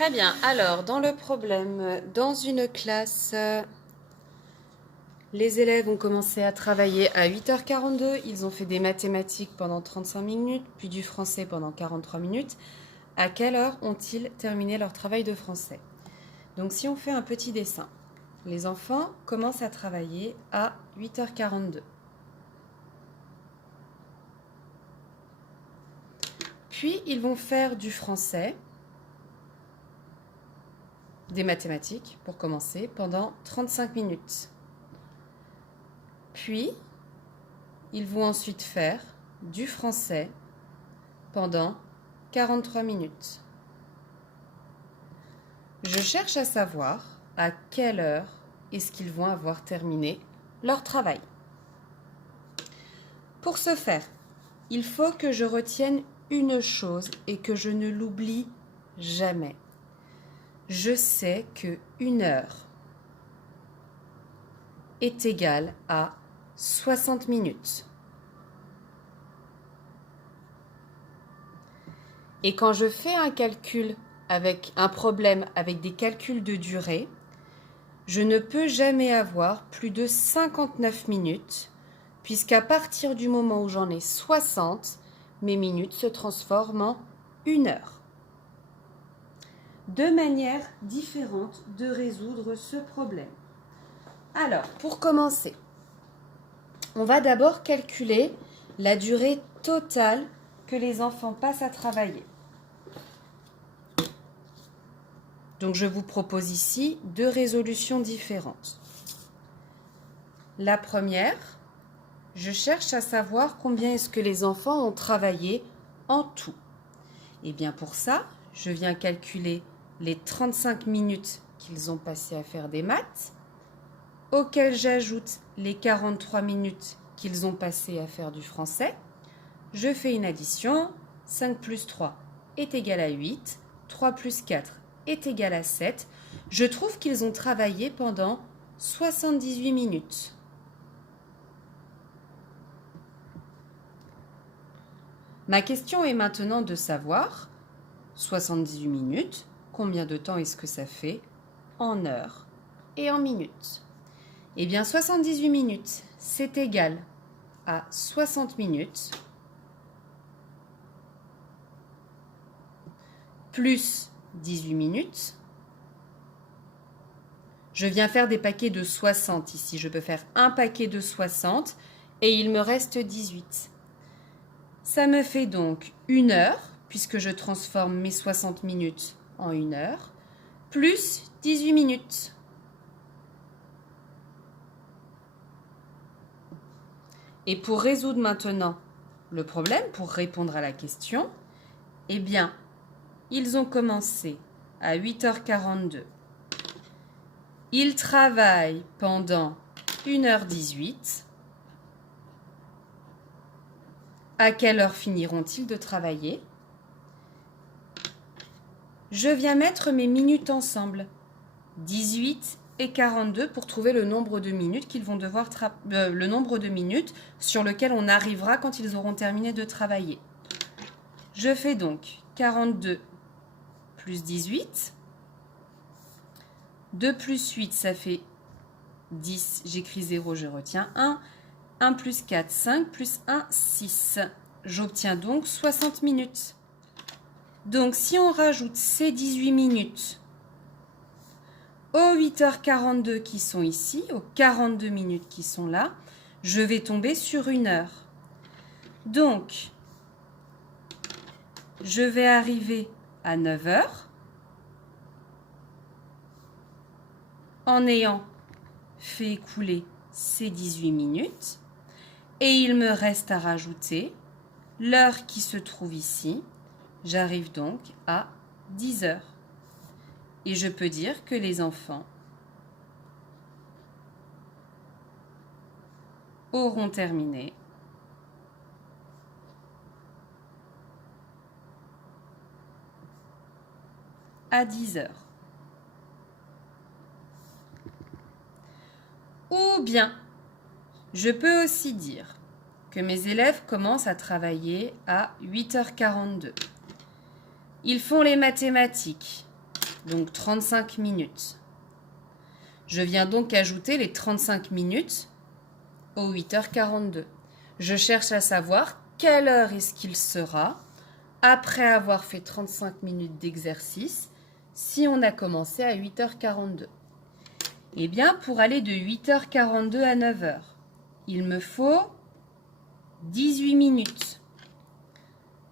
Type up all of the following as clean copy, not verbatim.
Très bien. Alors, dans le problème, dans une classe, les élèves ont commencé à travailler à 8h42. Ils ont fait des mathématiques pendant 35 minutes, puis du français pendant 43 minutes. À quelle heure ont-ils terminé leur travail de français? Donc, si on fait un petit dessin, les enfants commencent à travailler à 8h42. Puis, ils vont faire du français, des mathématiques, pour commencer, pendant 35 minutes. Puis, ils vont ensuite faire du français pendant 43 minutes. Je cherche à savoir à quelle heure est-ce qu'ils vont avoir terminé leur travail. Pour ce faire, il faut que je retienne une chose et que je ne l'oublie jamais. Je sais que 1 heure est égale à 60 minutes. Et quand je fais un calcul avec un problème avec des calculs de durée, je ne peux jamais avoir plus de 59 minutes, puisqu'à partir du moment où j'en ai 60, mes minutes se transforment en 1 heure. Deux manières différentes de résoudre ce problème. Alors, pour commencer, on va d'abord calculer la durée totale que les enfants passent à travailler. Donc, je vous propose ici 2 résolutions différentes. La première, je cherche à savoir combien est-ce que les enfants ont travaillé en tout. Et bien pour ça, je viens calculer les 35 minutes qu'ils ont passées à faire des maths, auxquelles j'ajoute les 43 minutes qu'ils ont passées à faire du français. Je fais une addition, 5 plus 3 est égal à 8, 3 plus 4 est égal à 7. Je trouve qu'ils ont travaillé pendant 78 minutes. Ma question est maintenant de savoir, 78 minutes, combien de temps est-ce que ça fait en heures et en minutes? Eh bien, 78 minutes, c'est égal à 60 minutes plus 18 minutes. Je viens faire des paquets de 60 ici. Je peux faire un paquet de 60 et il me reste 18. Ça me fait donc 1 heure, puisque je transforme mes 60 minutes en 1 heure, plus 18 minutes. Et pour résoudre maintenant le problème, pour répondre à la question, eh bien, ils ont commencé à 8h42. Ils travaillent pendant 1h18. À quelle heure finiront-ils de travailler? Je viens mettre mes minutes ensemble, 18 et 42, pour trouver le nombre de minutes qu'ils vont devoir le nombre de minutes sur lequel on arrivera quand ils auront terminé de travailler. Je fais donc 42 plus 18. 2 plus 8, ça fait 10. J'écris 0, je retiens 1. 1 plus 4, 5, plus 1, 6. J'obtiens donc 60 minutes. Donc, si on rajoute ces 18 minutes aux 8h42 qui sont ici, aux 42 minutes qui sont là, je vais tomber sur 1 heure. Donc, je vais arriver à 9h en ayant fait écouler ces 18 minutes. Et il me reste à rajouter l'heure qui se trouve ici. J'arrive donc à 10 heures. Et je peux dire que les enfants auront terminé à 10 heures. Ou bien, je peux aussi dire que mes élèves commencent à travailler à 8h42. Ils font les mathématiques donc 35 minutes. Je viens donc ajouter les 35 minutes aux 8h42. Je cherche à savoir quelle heure est-ce qu'il sera après avoir fait 35 minutes d'exercice si on a commencé à 8h42. Eh bien, pour aller de 8h42 à 9h, il me faut 18 minutes.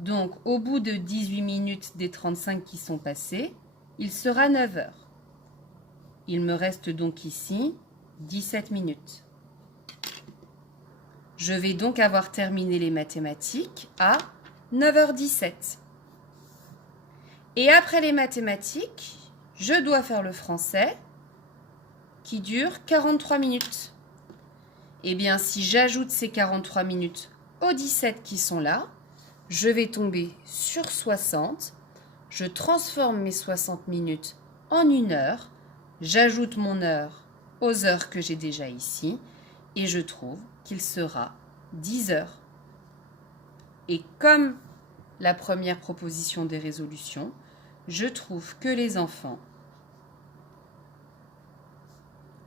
Donc, au bout de 18 minutes des 35 qui sont passées, il sera 9h. Il me reste donc ici 17 minutes. Je vais donc avoir terminé les mathématiques à 9h17. Et après les mathématiques, je dois faire le français qui dure 43 minutes. Eh bien, si j'ajoute ces 43 minutes aux 17 qui sont là, je vais tomber sur 60. Je transforme mes 60 minutes en 1 heure. J'ajoute mon heure aux heures que j'ai déjà ici et je trouve qu'il sera 10 heures. Et comme la première proposition des résolutions, je trouve que les enfants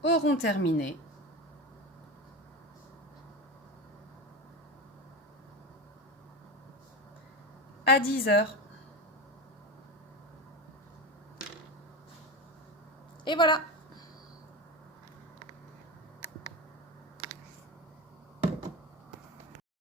auront terminé à 10 heures. Et voilà!